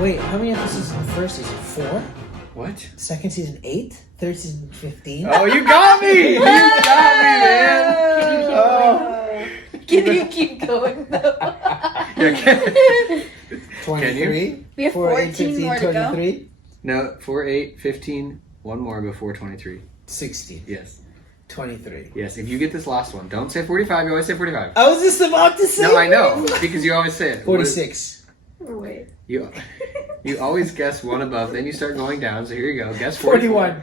Wait, how many episodes in the first season? 4? What? Second season 8? Third season 15? Oh, you got me! You got me, man! Oh. Can you keep going though? Yeah, 23? We have 4, 8, 14 15, more to go. 23? No, 4, 8, 15. One more before 23. 16. Yes. 23. Yes, if you get this last one, don't say 45. You always say 45. I was just about to say No, I know, because you always say it. 46. Oh, wait. You always guess one above, then you start going down. So here you go. Guess 41.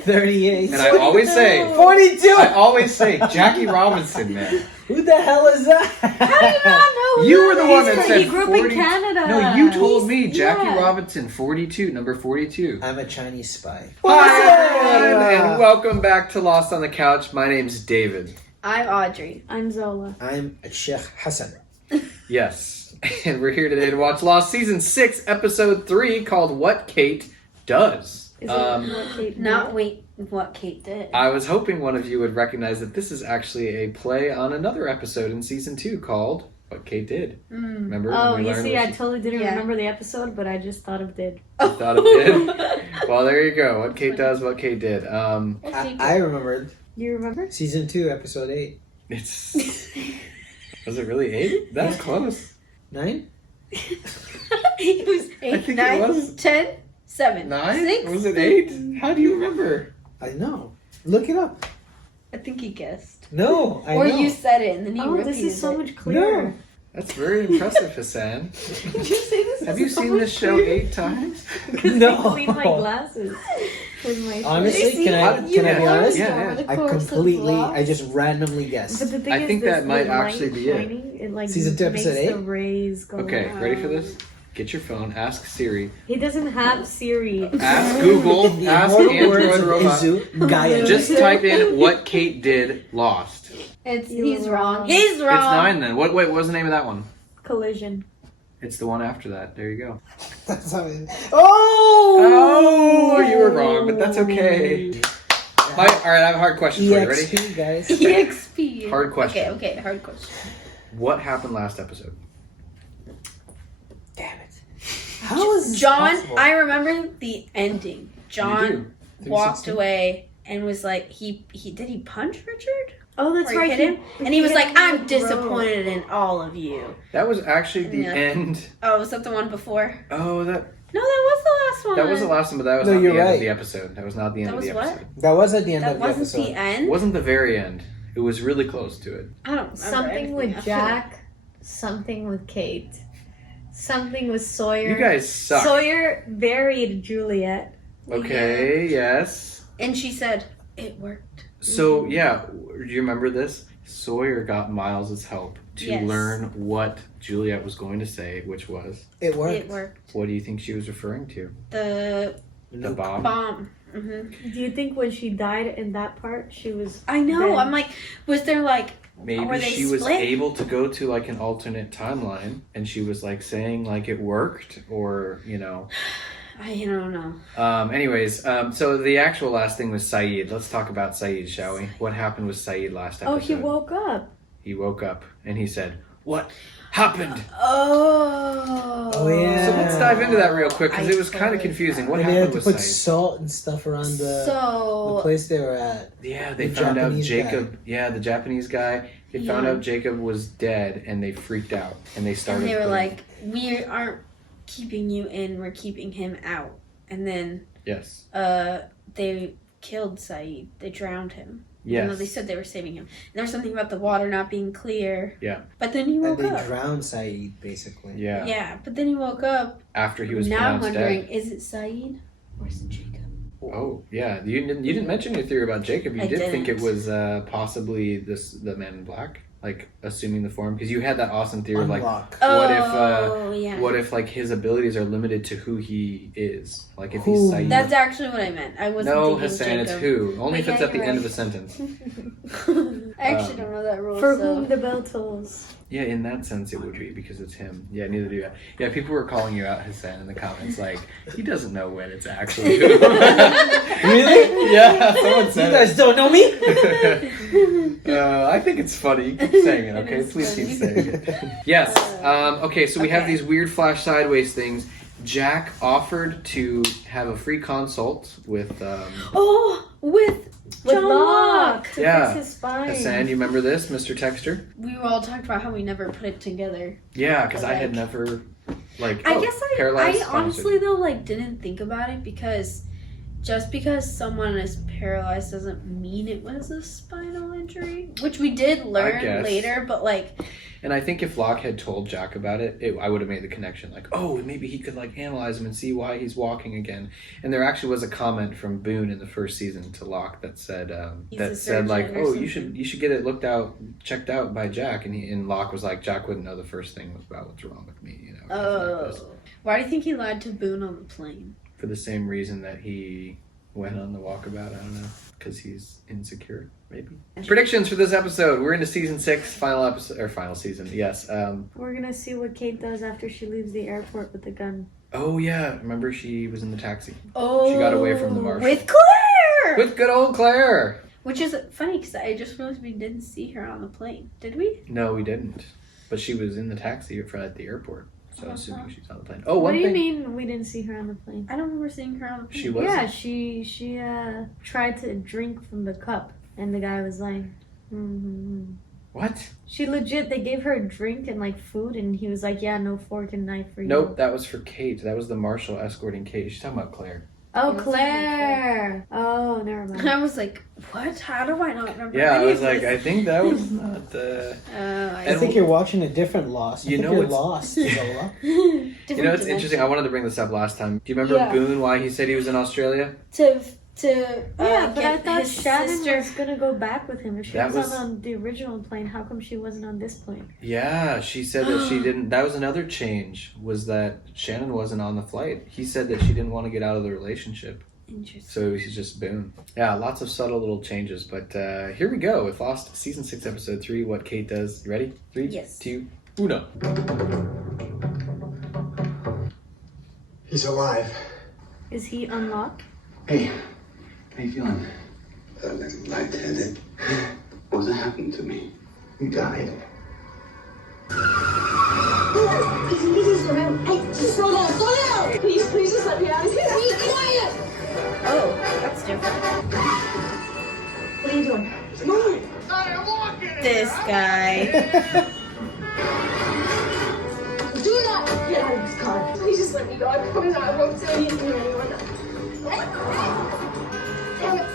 38. And I always say 42. I always say Jackie Robinson, man. Who the hell is that? How do you not know? You were the one that said He grew up 40. in Canada. No, you told me Yeah. Jackie Robinson, 42, number 42. I'm a Chinese spy. Hi, everyone, and welcome back to Lost on the Couch. My name's David. I'm Audrey. I'm Zola. I'm Sheikh Hassan. Yes, and we're here today to watch Lost Season 6, Episode 3, called What Kate Does. Is it what Kate Not did? wait, what Kate did. I was hoping one of you would recognize that this is actually a play on another episode in Season 2 called What Kate Did. Remember? Oh, when we you learned see, what I she totally didn't Yeah. remember the episode, but I just thought of did. thought it did? Well, there you go. What Kate does, what Kate did. I remembered You remember? season 2, episode 8. It's... Was it really 8? That's close. 9? It was 8, I think 9, it was 10, 7, 9? 6. Was it 8? How do you remember? I know. Look it up. I think he guessed. No, I Or know. you said it and then he Oh, repeated this is so it. much clearer. No. That's very impressive, Hassan. Did you say this? Have is you so seen much this show clearer? 8 times? Because No. I cleaned my glasses with my Honestly, face. can I be honest? Yeah. I completely, I just randomly guessed. But the thing I is, think this that might light actually be it. shining, it like Season 2, makes episode 8? the rays go. Okay, ready for this? Get your phone, ask Siri, He doesn't have Siri. ask Google, The ask immortal words Android of robot. Izu, Gaia. Just type in what Kate did lost. He's You're wrong. wrong. He's wrong. It's 9 then. What was the name of that one? Collision. It's the one after that. There you go. That's how it... Oh! Oh, you were wrong, but that's okay. All right, I have a hard question for you. Ready? EXP, guys. EXP. Hard question. Okay, hard question. What happened last episode? Damn it. How is this John, possible? I remember the ending. John do. walked 316? away and was like, he did he punch Richard? Oh, that's Or he right. hit him? And he was hit like, him in I'm the road. disappointed in all of you. That was actually the Yeah. end. Oh, was that the one before? Oh, that No, that was the last one. was the last one, but that was No, not the you're end of right. the episode. That was not the end That of the was what? episode. That was at the end That of the wasn't episode. the It end? wasn't the very end. It was really close to it. I don't remember Something anything with after Jack, something with Kate, something with Sawyer. You guys suck. Sawyer buried Juliet. Okay, yes. that. And she said, it worked. So, yeah, do you remember this? Sawyer got Miles's help to Yes. learn what Juliet was going to say, which was, It worked. It worked. what do you think she was referring to? The The bomb? bomb. hmm Do you think when she died in that part, she was? I know. Then- I'm like, was there like, Maybe Were they she was split? able to go to like an alternate timeline and she was like saying like it worked or, you know. I don't know. Anyways, so the actual last thing was Saeed. Let's talk about Saeed, shall we? What happened with Saeed last episode? Oh, he woke up. He woke up and he said, "What happened?" Oh, yeah. So let's dive into that real quick because I it was kind of totally confusing. What And they had happened to with put Saeed? salt and stuff around the So, place they were at. Yeah, they The found out Japanese Jacob. guy. Yeah, the Japanese guy. They found Yeah. out Jacob was dead, and they freaked out, and they started. and they were putting- like, we aren't keeping you in, we're keeping him out. And then "Yes, they killed Saeed. They drowned him. Even though they yes." said they were saving him. And there was something about the water not being clear. Yeah. But then he And woke they up. drowned Saeed, basically. Yeah. Yeah, but then he woke up. After he was Now I'm pronounced wondering, dead. is it Saeed or is it Jacob? Oh yeah, you didn't mention your theory about Jacob. You I did think it didn't. was possibly the Man in Black, like assuming the form, because you had that awesome theory of like, Unlock. What if, Oh, yeah. what if like his abilities are limited to who he is? Like if Who? he's Saeed. That's actually what I meant. I wasn't No, thinking Hassan, Jacob. it's who. Only But if it's yeah, at the you're end of right. a sentence. I actually don't know that rule. For so. whom the bell tolls. Yeah, in that sense it would be because it's him. Yeah, neither do I. Yeah, people were calling you out, Hassan, in the comments, like, he doesn't know when it's actually him. Really? Yeah, someone said You guys don't know me? I think it's funny. Keep saying it, okay? is Please funny. keep saying it. Yes. Okay, so we have these weird flash sideways things. Jack offered to have a free consult with With John Locke. To Yeah. fix his spine. Hassan. You remember this, Mr. Texter? We were all talking about how we never put it together. Yeah, because I had Like- never, like, I guess paralyzed I spinal honestly surgery. though like didn't think about it because just because someone is paralyzed doesn't mean it was a spinal injury, which we did learn guess. later. But like, And I think if Locke had told Jack about it, I would have made the connection, like, oh, maybe he could like analyze him and see why he's walking again. And there actually was a comment from Boone in the first season to Locke that said He's a like, surgeon or oh, something. you should get it checked out by Jack. And Locke was like, Jack wouldn't know the first thing was about what's wrong with me, you know. Like this. Why do you think he lied to Boone on the plane? For the same reason that he went on the walkabout. I don't know, because he's insecure. Maybe. Predictions for this episode. We're into season 6, final season. Yes. We're gonna see what Kate does after she leaves the airport with the gun. Oh yeah, remember she was in the taxi Oh, She got away from the marshal. with Claire. with good old Claire. Which is funny because I just realized we didn't see her on the plane. Did we? No, we didn't. But she was in the taxi at the airport, so assuming she's on the plane. Oh, What one do you thing. mean we didn't see her on the plane? I don't remember seeing her on the plane. She was. Yeah, she tried to drink from the cup, and the guy was like, What? She legit, they gave her a drink and like food, and he was like, yeah, no fork and knife for you. Nope, that was for Kate. That was the marshal escorting Kate. She's talking about Claire. Oh, It was Claire. Oh, never mind. I was like, what? How do I not remember? Yeah, I any was of like, this? I think that was not the. I And think you're watching a different Lost. I You think know you're what's- lost, Zola. You know, it's interesting. I wanted to bring this up last time. Do you remember Yeah. Boone? Why he said he was in Australia? Yeah, but I get thought his Shannon sister. was gonna go back with him. If she That was, was- on the original plane, how come she wasn't on this plane? Yeah, she said that she didn't. That was another change. Was that Shannon wasn't on the flight? He said that she didn't want to get out of the relationship. Interesting. So he's just Boone. Yeah, lots of subtle little changes. But here we go with Lost Season 6, Episode 3, What Kate Does. You ready? 3, Yes. 2, 1. He's alive. Is he unlocked? Hey, how you feeling? Lightheaded. What happened to me? You died. Please, slow down. Hey, slow down, slow down! Please, just let me out of here. Be quiet! Oh, that's different. What are you doing? Move! This guy. Do not get out of this car. Please just let me go. I promise I won't say anything to anyone. Damn it.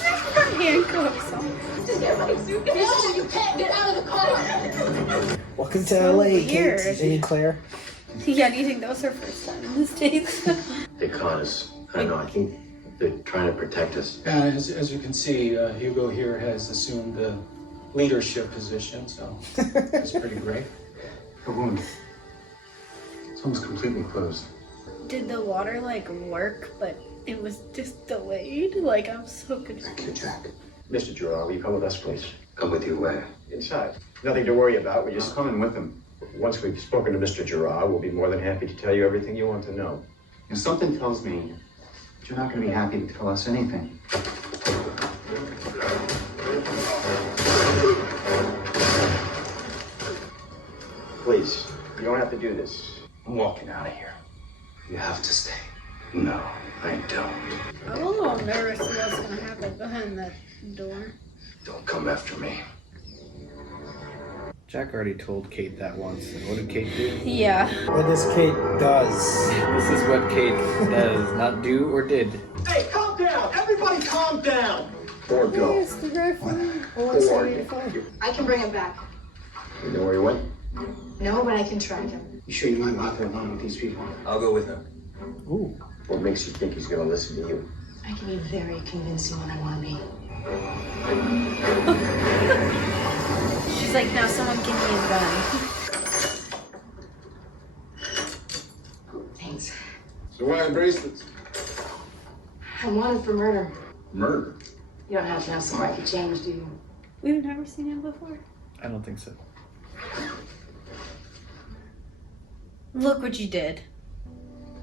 Handcuffs on. Just get my suitcase. No, you can't get out of the car. Welcome to LA, Weird. Kate and Claire. Yeah, do you think that was her first time in the States? They caught us. I know. I think they're trying to protect us. As you can see, Hugo here has assumed the leadership position, so that's pretty great. Her wound. It's almost completely closed. Did the water work, but it was just delayed? I'm so confused. Thank you, Jack. Mr. Gerard, will you come with us, please? Come with you where? Inside. Nothing to worry about. We're just coming with them. Once we've spoken to Mr. Gerard, we'll be more than happy to tell you everything you want to know. And something tells me that you're not going to be happy to tell us anything. Please, you don't have to do this. I'm walking out of here. You have to stay. No, I don't. I'm a little nervous about what's gonna happen behind that door. Don't come after me. Jack already told Kate that once. And what did Kate do? Yeah. What does Kate does? This is what Kate does. Not do or did. Hey, calm down! Everybody calm down! Or go. the guy from I can bring him back. You know where he went? No, but I can track him. You sure you might not have alone with these people? I'll go with him. Ooh. What makes you think he's going to listen to you? I can be very convincing when I want to be. She's like, now someone give me a gun. Thanks. So why are bracelets? I'm wanted for murder. Murder. You don't have to have some market change, do you? We've never seen him before. I don't think so. Look what you did.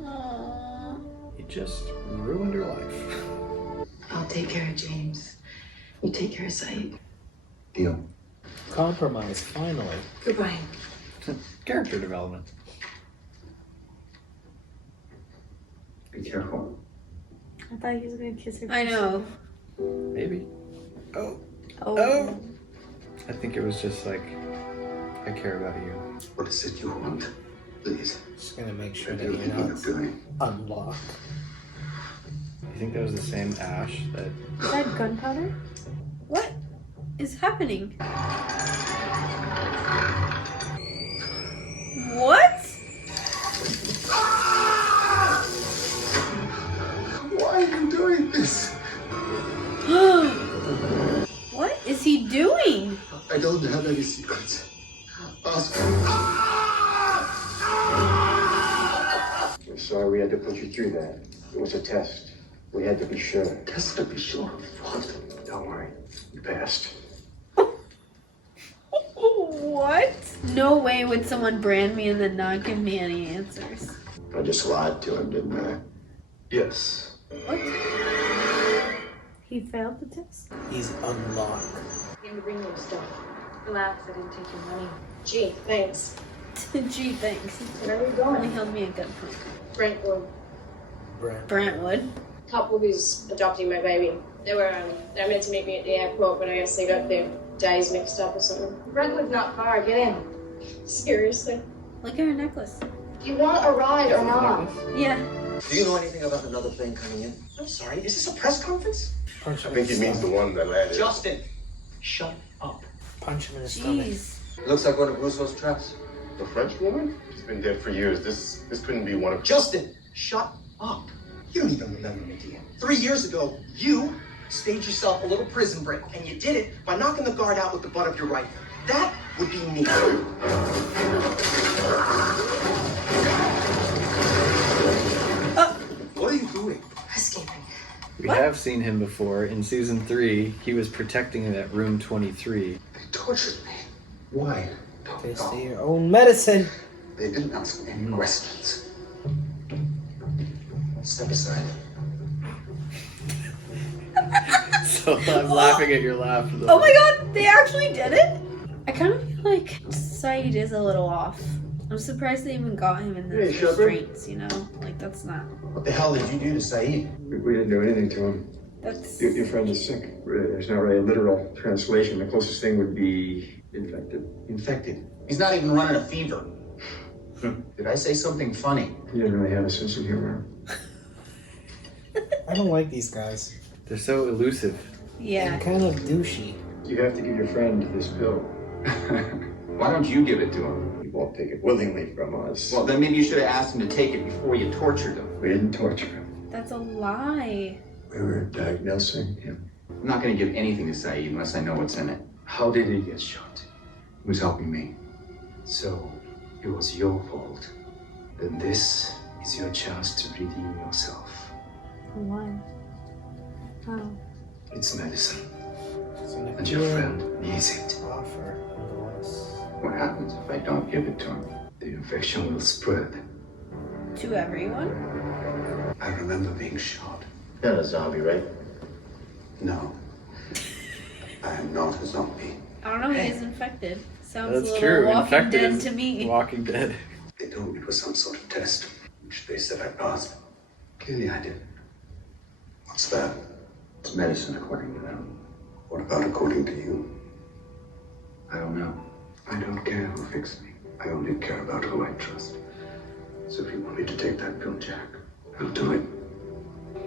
Aww. He just ruined her life. I'll take care of James. You take care of Saeed. Deal. Compromise, finally. Goodbye. Character development. Be careful. I thought he was gonna kiss her. I know. Maybe. Oh. Oh. Oh. I think it was just like, I care about you. What is it you want? Please. Just gonna make sure What that are you you're thinking not of doing? unlocked. You think that was the same Ash that... Is that gunpowder? What is happening? What? Why are you doing this? What is he doing? I don't have any secrets. Ask We're sorry we had to put you through that. It was a test. We had to be sure. Just to be sure of what? Don't worry. You passed. What? No way would someone brand me and then not give me any answers. I just lied to him, didn't I? Yes. What? He failed the test? He's unlocked. You can bring your stuff. Relax, I didn't take your money. Gee, thanks. Gee, thanks. Where are we He going? held me at gunpoint. Brentwood. Brentwood. Couple who's adopting my baby. They're meant to meet me at the airport, but I guess they got their days mixed up or something. Brentwood's not far. Get in. Seriously? Look at her necklace. Do you want a ride or not? Yeah. Do you know anything about another plane coming in? I'm sorry, is this a press conference? Punch I him think in he the means the stomach. one that landed. Justin, shut up. Punch him in the stomach. Jeez. Looks like one of Russo's traps. The French woman? She's been dead for years. This couldn't be one of... Justin, shut up. You don't even remember me, do you? 3 years ago, you staged yourself a little prison break, and you did it by knocking the guard out with the butt of your rifle. That would be me. What are you doing? Escaping. We have seen him before. In season 3, he was protecting it at room 23. They tortured me. Why? Taste your own medicine. They didn't ask me any questions. Step aside. So I'm laughing at your laugh. Though. Oh my god, they actually did it? I kind of feel like Saeed is a little off. I'm surprised they even got him in the Hey, Shepherd. restraints, you know? Like, that's not... What the hell did you do to Saeed? We didn't do anything to him. That's... Your friend is sick. There's not really a literal translation. The closest thing would be infected. Infected. He's not even running a fever. Did I say something funny? He didn't really have a sense of humor. I don't like these guys. They're so elusive. Yeah. They're kind of douchey. You have to give your friend this pill. Why don't you give it to him? He won't take it willingly from us. Well, then maybe you should have asked him to take it before you tortured him. We didn't torture him. That's a lie. We were diagnosing him. I'm not going to give anything to Saeed unless I know what's in it. How did he get shot? Who's helping me? So, it was your fault. Then this is your chance to redeem yourself. Why? How? It's medicine, It's an and your appealing friend needs it. offer, nonetheless. What happens if I don't give it to him? The infection will spread. To everyone? I remember being shot. You're not a zombie, right? No. I am not a zombie. I don't know, he is infected. Sounds a That's little true. Walking Infected Dead is to me. Walking Dead. They told me it was some sort of test, which they said I passed. Clearly I did. What's that? It's medicine, according to them. What about according to you? I don't know. I don't care who fixed me. I only care about who I trust. So if you want me to take that pill, Jack, I'll do it.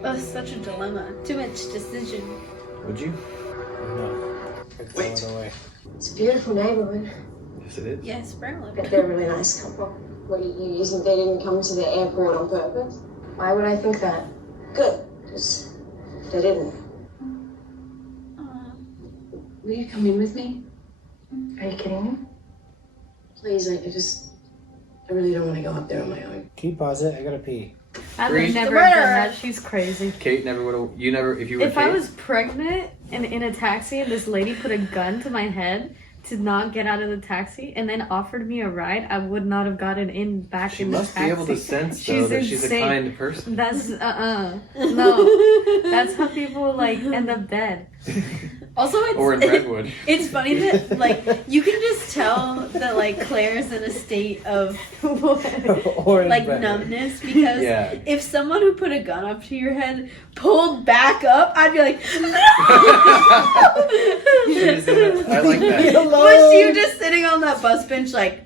Oh, such a dilemma. Too much decision. Would you? No. I'd throw it away. It's a beautiful neighborhood. Yes, it is. Yes, Brownwood. Bet they're a really nice couple. What you think they didn't come to the airport on purpose? Why would I think that? Good, because they didn't. Will you come in with me? Are you kidding me? Please, I really don't want to go up there on my own. Can you pause it? I gotta pee. I've Green. never The murderer. done that. She's crazy. Kate never would have. You never. If you were If Kate, I was pregnant and in a taxi, and this lady put a gun to my head to not get out of the taxi, and then offered me a ride, I would not have gotten in back She in the must taxi. be able to sense though that she's a insane. kind person. That's no. That's how people like end up dead. Also, Or in Redwood. it's funny that like you can just tell that like Claire's in a state of Or in like Redwood. numbness because Yeah. if someone who put a gun up to your head pulled back up, I'd be like, She's in it. I like that. Was you just sitting on that bus bench like,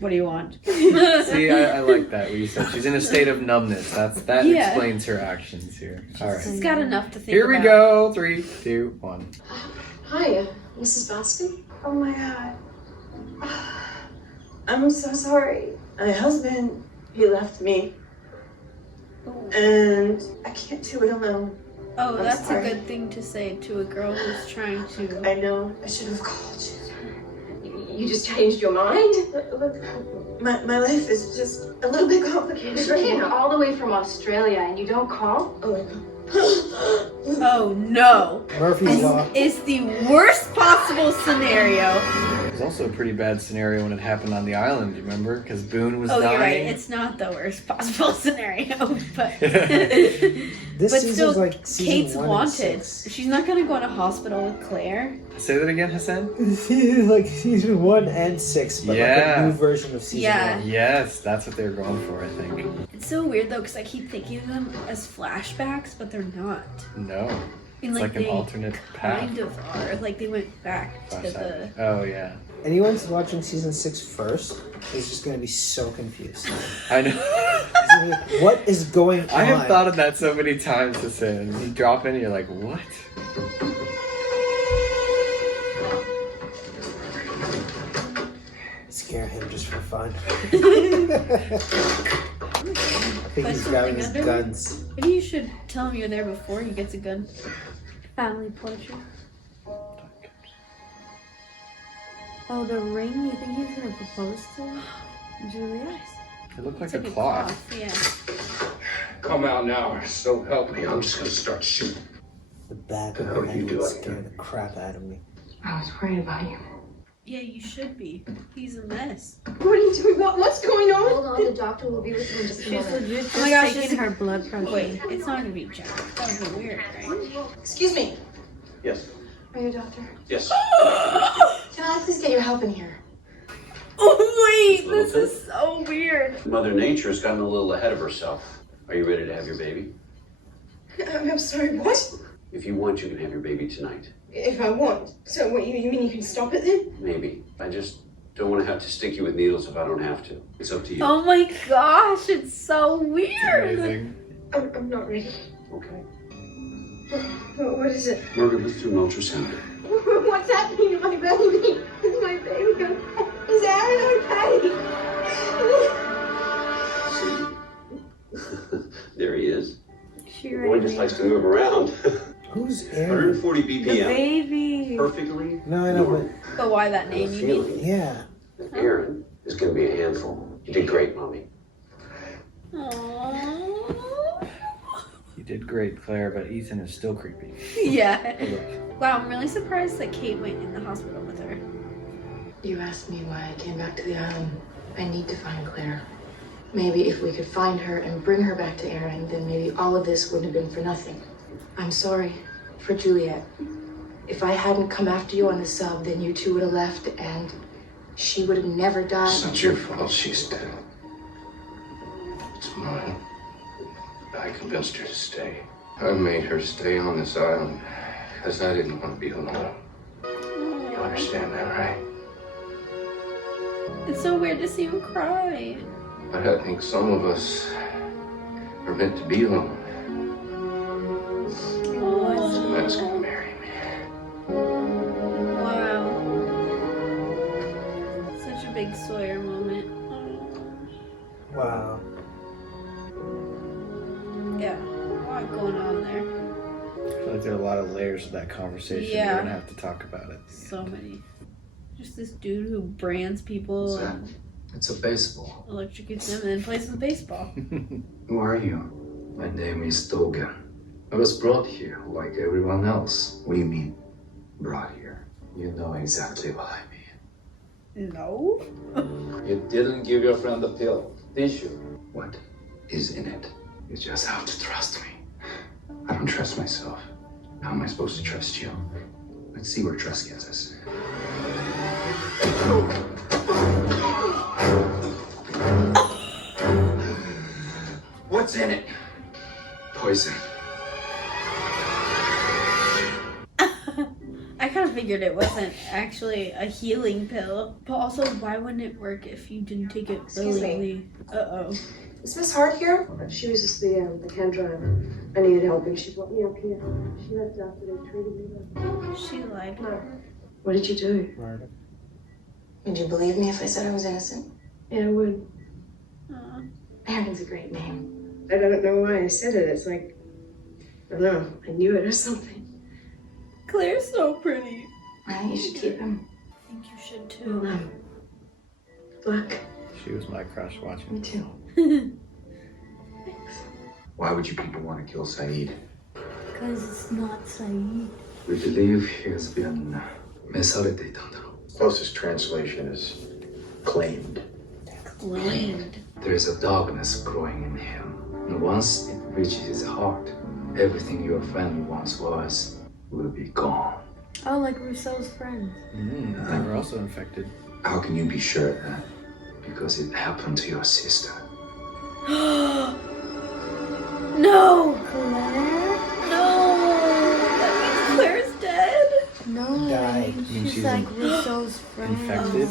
what do you want? See, I like that. What you said. She's in a state of numbness. That Yeah. explains her actions here. All right. She's got enough to think Here we about. go. 3, 2, 1. Hi, Mrs. Baskin. Oh my god. I'm so sorry. My husband, he left me. And I can't do it alone. Oh, I'm that's sorry. a good thing to say to a girl who's trying to. I know. I should have called you. You just changed your mind? Look, my life is just a little bit complicated You right came now. all the way from Australia and you don't call? Oh my god. Oh no! Murphy's Law. It's the worst possible scenario. It was also a pretty bad scenario when it happened on the island. You remember? Because Boone was Oh, dying. you're right. It's not the worst possible scenario, but This but season's still, like season Kate's 1 and wanted. 6. She's not gonna go in a hospital with Claire. Say that again, Hassan. Like season 1 and 6, but like Yeah. a new version of season Yeah. 1. Yes, that's what they're going for, I think. It's so weird though, because I keep thinking of them as flashbacks, but they're not. No. And, It's like an they alternate path. kind of are. Like they went back to the. Flashback. Oh, yeah. Anyone's watching season 6 first is just going to be so confused. I know. What is going on? I have thought of that so many times, Hassan. You drop in and you're like, what? Scare him just for fun. I think Put he's grabbing his something under him? guns. Maybe you should tell him you're there before he gets a gun. Family portrait. Oh, the ring. You think he's gonna propose to Julia? It looked like It's a clock. Yeah. Come out now, or so help me. I'm just gonna start shooting. The back The of hell her are head you would doing? scare the crap out of me. I was worried about you. Yeah, you should be. He's a mess. What are you doing? What's going on? Hold on, the doctor will be with you in just a She's moment. legit just Oh my gosh, taking this- her blood pressure. Wait, it's not gonna be Jack. That would be weird, right? Excuse me. Yes. Are you a doctor? Yes. Can I please get your help in here? Oh wait, this is so weird. Mother Nature's gotten a little ahead of herself. Are you ready to have your baby? I'm sorry, what? If you want, you can have your baby tonight. If I want. So what, you mean you can stop it then? Maybe. I just don't want to have to stick you with needles if I don't have to. It's up to you. Oh my gosh, it's so weird. Amazing. I'm not ready. Okay. What is it? We're going to do an ultrasound. What's happening to my baby? Is my baby okay? Is Aaron okay? See? There he is. She The boy just ready. likes to move around. Who's Aaron? 140 The BPM. baby. Perfectly No, I know, normal. But why that I have a name, you mean? feeling Yeah. that Aaron is going to be a handful. You did great, Mommy. Aww. You did great, Claire, but Ethan is still creepy. Yeah. Wow, I'm really surprised that Kate went in the hospital with her. You asked me why I came back to the island. I need to find Claire. Maybe if we could find her and bring her back to Aaron, then maybe all of this wouldn't have been for nothing. I'm sorry for Juliet. If I hadn't come after you on the sub, then you two would have left and she would have never died. It's not your fault she's dead. It's mine. I convinced her to stay. I made her stay on this island because I didn't want to be alone. You understand that, right? It's so weird to see him cry. But I think some of us are meant to be alone. Oh, That's gonna marry me. wow. Such a big Sawyer moment. Wow. Yeah, a lot going on there. I feel like there are a lot of layers of that conversation. Yeah. We're going to have to talk about it. So many. Just this dude who brands people What's that? and It's a baseball. electrocutes them and then plays with baseball. Who are you? My name is Doga. I was brought here like everyone else. What do you mean? Brought here. You know exactly what I mean. No. You didn't give your friend the pill, did you? What is in it? You just have to trust me. I don't trust myself. How am I supposed to trust you? Let's see where trust gets us. What's in it? Poison. I kind of figured it wasn't actually a healing pill. But also, why wouldn't it work if you didn't take it Excuse me. willingly? Uh-oh. Is Miss Hart here? She was just the hand driver. I needed help and she brought me up here. She left after they treated me. She lied to her. What did you do? Murder. Would you believe me if I said I was innocent? Yeah, I would. Aaron's a great name. I don't know why I said it. It's like, I don't know, I knew it or something. Claire's so pretty. I think you should keep him. I think you should too. Well, Luck. She was my crush watching. Me too. Why would you people want to kill Saeed? Because it's not Saeed. We believe he has been misallocated. Closest translation is claimed. Claimed. There is a darkness growing in him. And once it reaches his heart, everything your family once was will be gone. Oh, like Rousseau's friends. They were also infected. How can you be sure of that? Because it happened to your sister. No! Claire? No! That means Claire's dead? No, Died. she's She's like Rousseau's friend. Infected?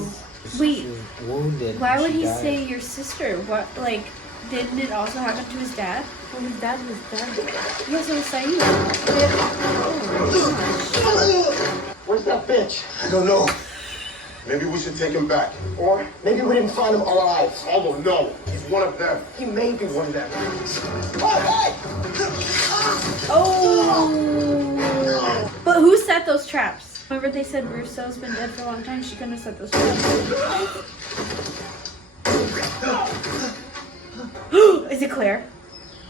Wait, She was wounded. why would She he died. say your sister? What, like, didn't it also happen to his dad? Well, his dad was dead. Yes, it was Saeed. Where's that bitch? I don't know. Maybe we should take him back. Or maybe we didn't find him alive. I don't know. He's one of them. He may be one of them. Oh! But who set those traps? Remember they said Rousseau's been dead for a long time? She couldn't have set those traps. Is it Claire?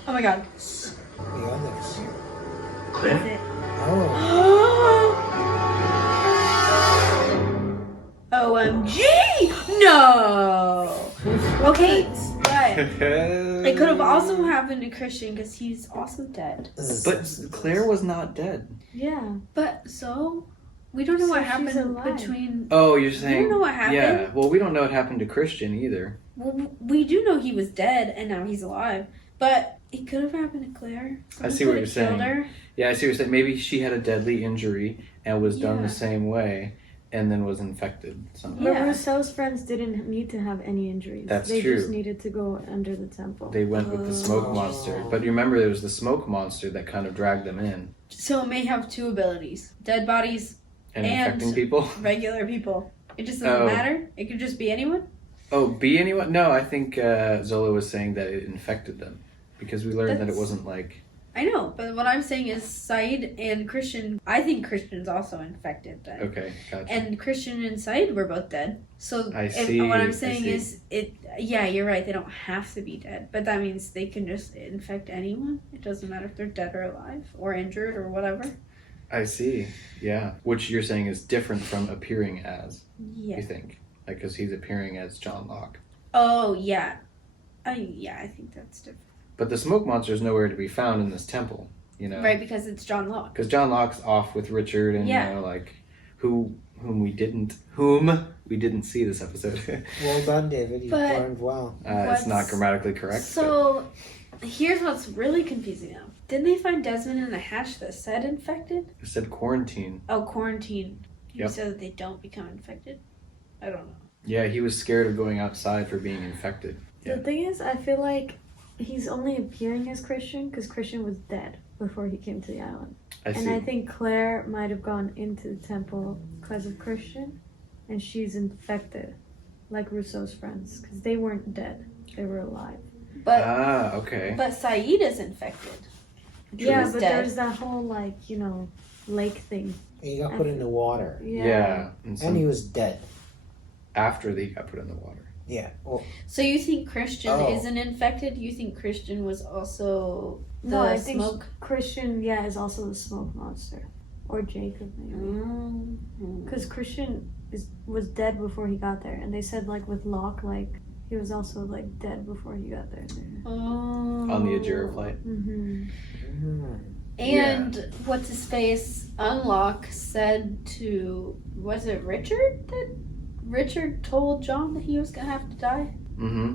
Oh my god. The others. Is it? Oh. OMG! No! Okay, but it could have also happened to Christian because he's also dead. But Claire was not dead. Yeah. But so we don't know So what she's happened alive. between. Oh, you're saying. We don't know what happened. Yeah, well, we don't know what happened to Christian either. Well, we do know he was dead and now he's alive. But it could have happened to Claire. I see what you're Someone could have saying. killed her. Yeah, I see what you're saying. Maybe she had a deadly injury and was done Yeah. the same way and then was infected somehow. But Yeah. Rousseau's friends didn't need to have any injuries. That's they true. just needed to go under the temple. They went with the smoke Oh. monster. But you remember there was the smoke monster that kind of dragged them in. So it may have two abilities: dead bodies, And And- infecting people? regular people. It just doesn't Oh. matter. It could just be anyone. Oh, be anyone? No, I think Zola was saying that it infected them. Because we learned that it That's- wasn't like... I know, but what I'm saying is Saeed and Christian. I think Christian's also infected. Then. Okay, gotcha. And Christian and Saeed were both dead. So I if- see, what I I'm saying see. is, it. Yeah, you're right. They don't have to be dead, but that means they can just infect anyone. It doesn't matter if they're dead or alive or injured or whatever. I see, yeah. Which you're saying is different from appearing as, Yeah. you think? Like, because he's appearing as John Locke. Oh yeah. Yeah, I think that's different. But the smoke monster is nowhere to be found in this temple, you know? Right, because it's John Locke. Because John Locke's off with Richard and, Yeah. you know, like, whom we didn't see this episode. Well done, David. You But- learned well. It's not What's- grammatically correct. So, here's what's really confusing now. Didn't they find Desmond in a hatch that said infected? It said quarantine. Oh, quarantine. You Yep. said that they don't become infected? I don't know. Yeah, he was scared of going outside for being infected. Yeah. The thing is, I feel like he's only appearing as Christian because Christian was dead before he came to the island. I see. And I think Claire might have gone into the temple because of Christian, and she's infected, like Rousseau's friends, because they weren't dead; they were alive. But Okay. but Saeed is infected. He Yeah, was but dead. there's that whole lake thing. He got put in the water. Yeah. And he was dead. After he got put in the water. Yeah. Well, So you think Christian Oh. isn't infected? You think Christian was also the No, I think smoke? Christian, is also the smoke monster. Or Jacob, maybe. Because Christian was dead before he got there. And they said, like, with Locke, like, he was also, like, dead before he got there. On the Ajura flight. And what's his face? Unlock said to, was it Richard that Richard told John that he was gonna have to die? Mm-hmm.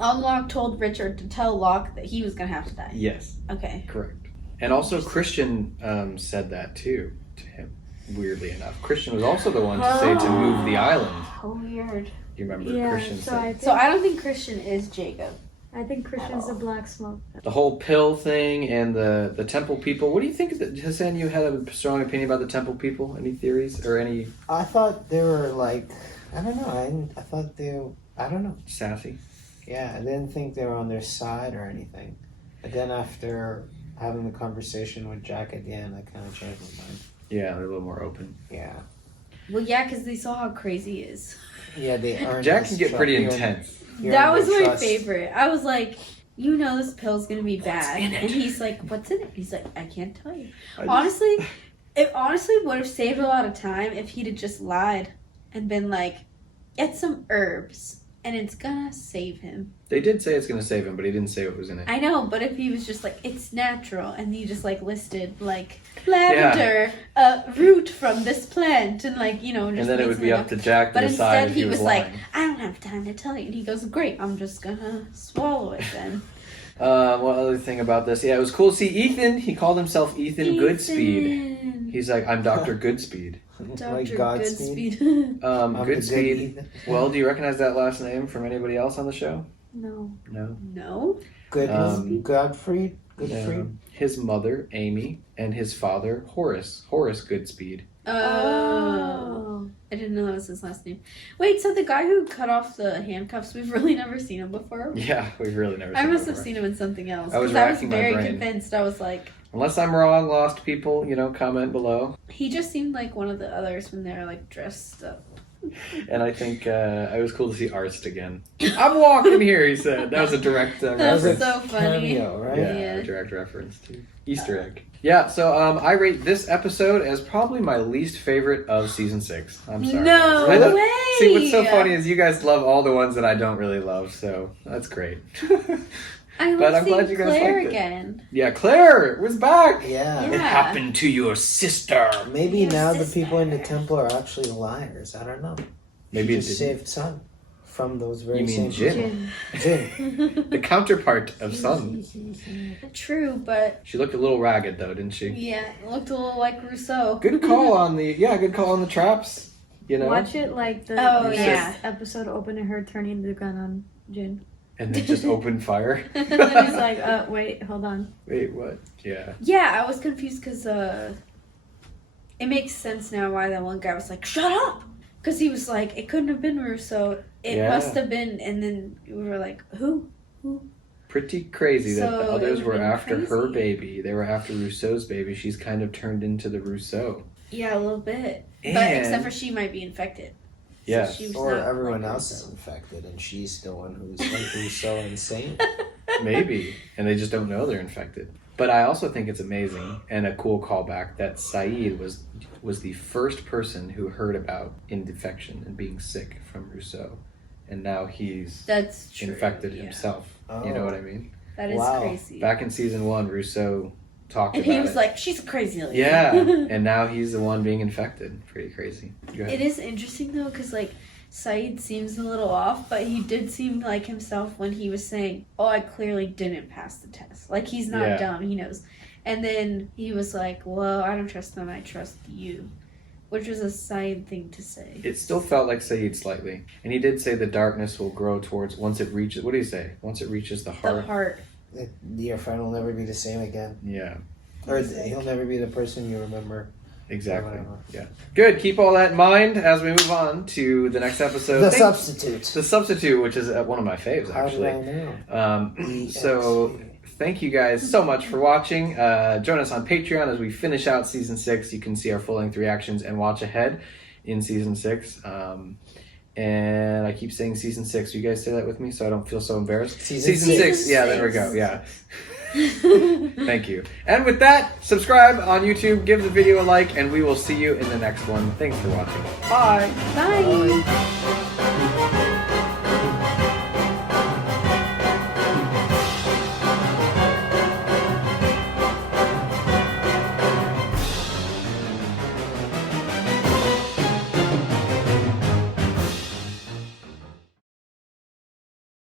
Unlock told Richard to tell Locke that he was gonna have to die. Yes. Okay. Correct. And also Christian said that too to him. Weirdly enough, Christian was also the one to say to move the island. Weird. You remember Yeah, Christian said So I don't think Christian is Jacob. I think Christian's the black smoke. the whole pill thing and the temple people. What do you think? Hassan, you had a strong opinion about the temple people. Any theories or any? I thought they were like, I don't know. I thought they were, I don't know. Sassy. Yeah, I didn't think they were on their side or anything. But then after having the conversation with Jack at the end, I kind of changed my mind. Yeah, they're a little more open. Yeah. Well, yeah, because they saw how crazy he is. Yeah, they earned Jack his can get trust. pretty He earned- intense. he That earned was their my trust. favorite. I was like, you know this pill's gonna be bad. And he's like, what's in it? He's like, I can't tell you. Honestly, it honestly would have saved a lot of time if he'd have just lied and been like, get some herbs and it's gonna save him. They did say it's going to save him, but he didn't say what was in it. I know, but if he was just like, it's natural, and he just like listed like lavender, root from this plant, and like, you know, just And then it would be up to Jack to But decide instead if he was like, lying. I don't have time to tell you. And he goes, great, I'm just gonna swallow it then. What other thing about this? Yeah, it was cool to see Ethan. He called himself Ethan Goodspeed. He's like, I'm Dr. Goodspeed. Dr. Godspeed. Goodspeed. I'm the good Goodspeed. Ethan. Well, do you recognize that last name from anybody else on the show? No. No. No? Good Godfrey. His mother, Amy, and his father, Horace Goodspeed. Oh. I didn't know that was his last name. Wait, so the guy who cut off the handcuffs, we've really never seen him before? Yeah, we've really never seen I him must have before. seen him in something else. I was 'cause I was racking my very brain. convinced. I was like, Unless I'm wrong, lost people, comment below. he just seemed like one of the others when they were like dressed up. And I think it was cool to see Arst again. I'm walking here, he said. That was a direct That was reference. so funny. Cameo, right? Yeah, Yeah. a direct reference to Easter egg. Yeah, so I rate this episode as probably my least favorite of season 6. I'm sorry. No guys. way! See, what's so funny is you guys love all the ones that I don't really love, so that's great. I But love I'm glad seeing you guys Claire liked it. again. Yeah, Claire was back. Yeah. Yeah. It happened to your sister. Maybe Your now sister. the people in the temple are actually liars. I don't know. Maybe She it just didn't. saved Sun from those very You mean same Jin? Jin. The counterpart of Sun. True, but She looked a little ragged though, didn't she? yeah, it looked a little like Rousseau. Good call on the traps. Watch it like the Oh, the yeah. first episode opening her turning the gun on Jin. And they just opened fire. And then he's like, wait, hold on. Wait, what? Yeah. Yeah, I was confused because it makes sense now why that one guy was like, shut up! Because he was like, it couldn't have been Rousseau. It Yeah. must have been. And then we were like, who? Pretty crazy that So the it others would've were been after her crazy. baby. They were after Rousseau's baby. She's kind of turned into the Rousseau. Yeah, a little bit. But And- except for she might be infected. So Yeah. she was Or not everyone like else is Rousseau. infected, and she's the one who's so insane. Maybe. And they just don't know they're infected. But I also think it's amazing and a cool callback that Saeed was the first person who heard about infection and being sick from Rousseau. And now he's That's true. infected yeah. himself. Oh. You know what I mean? That is Wow. crazy. Back in season 1, Rousseau talked and about he was it. like, she's a crazy lady. Yeah, and now he's the one being infected. Pretty crazy. Go ahead. It is interesting though, because like Saeed seems a little off, but he did seem like himself when he was saying, "Oh, I clearly didn't pass the test." Like he's not Yeah. dumb, he knows. And then he was like, "Well, I don't trust them. I trust you," which was a Saeed thing to say. It still felt like Saeed slightly, and he did say the darkness will grow towards once it reaches. What do you say? Once it reaches the The heart. heart. Your friend will never be the same again. Yeah, Or he'll never be the person you remember. exactly. Whatever. Yeah, good. Keep all that in mind as we move on to the next episode. The Substitute. The Substitute, which is one of my faves, How did actually. I know? So thank you guys so much for watching. Join us on Patreon as we finish out season 6. You can see our full-length reactions and watch ahead in season 6. And I keep saying season 6. You guys say that with me so I don't feel so embarrassed. Season 6. Yeah, there we go. Yeah. Thank you. And with that, subscribe on YouTube, give the video a like, and we will see you in the next one. Thanks for watching. Bye. Bye.